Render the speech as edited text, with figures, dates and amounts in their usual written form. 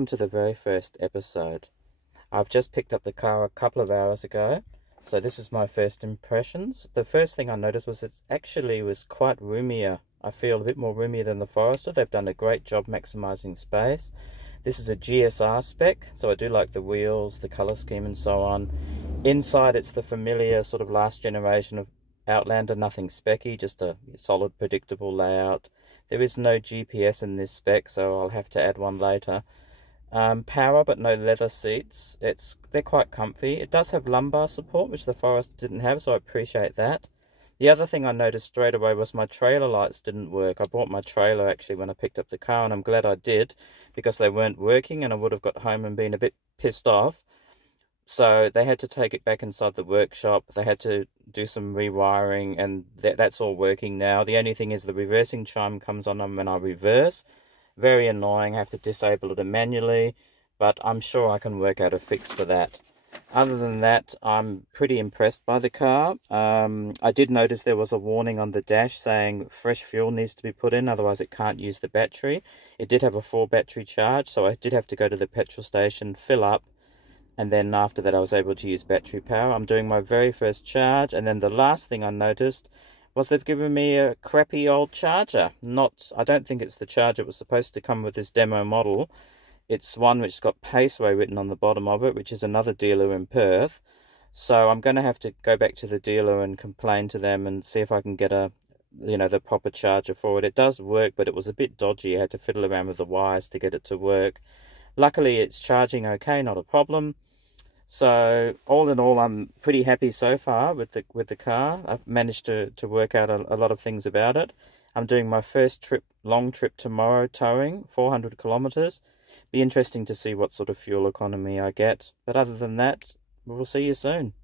welcome to the very first episode. I've just picked up the car a couple of hours ago, so this is my first impressions. The first thing I noticed was it actually was quite roomier. I feel a bit more roomier than the Forester. They've done a great job maximising space. This is a GSR spec, so I do like the wheels, the colour scheme and so on. Inside it's the familiar sort of last generation of Outlander, nothing specky, just a solid predictable layout. There is no GPS in this spec, so I'll have to add one later. Power but no leather seats. They're quite comfy. It does have lumbar support, which the Forester didn't have, so I appreciate that. The other thing I noticed straight away was my trailer lights didn't work. I bought my trailer actually when I picked up the car, and I'm glad I did, because they weren't working and I would have got home and been a bit pissed off. So they had to take it back inside the workshop. They had to do some rewiring, and that's all working now. The only thing is the reversing chime comes on when I reverse. Very annoying. I have to disable it manually, but I'm sure I can work out a fix for that. Other than that, I'm pretty impressed by the car. I did notice there was a warning on the dash saying fresh fuel needs to be put in, otherwise it can't use the battery. It did have a 4 battery charge, so I did have to go to the petrol station, fill up, and then after that I was able to use battery power. I'm doing my very first charge, and then the last thing I noticed was they've given me a crappy old charger. I don't think it's the charger that was supposed to come with this demo model. It's one which's got Paceway written on the bottom of it, which is another dealer in Perth. So I'm going to have to go back to the dealer and complain to them and see if I can get the proper charger for it. It does work, but it was a bit dodgy. I had to fiddle around with the wires to get it to work. Luckily it's charging okay, not a problem. So all in all, I'm pretty happy so far with the car. I've managed to work out a lot of things about it. I'm doing my first long trip tomorrow, towing 400 kilometers. Be interesting to see what sort of fuel economy I get. But other than that, we'll see you soon.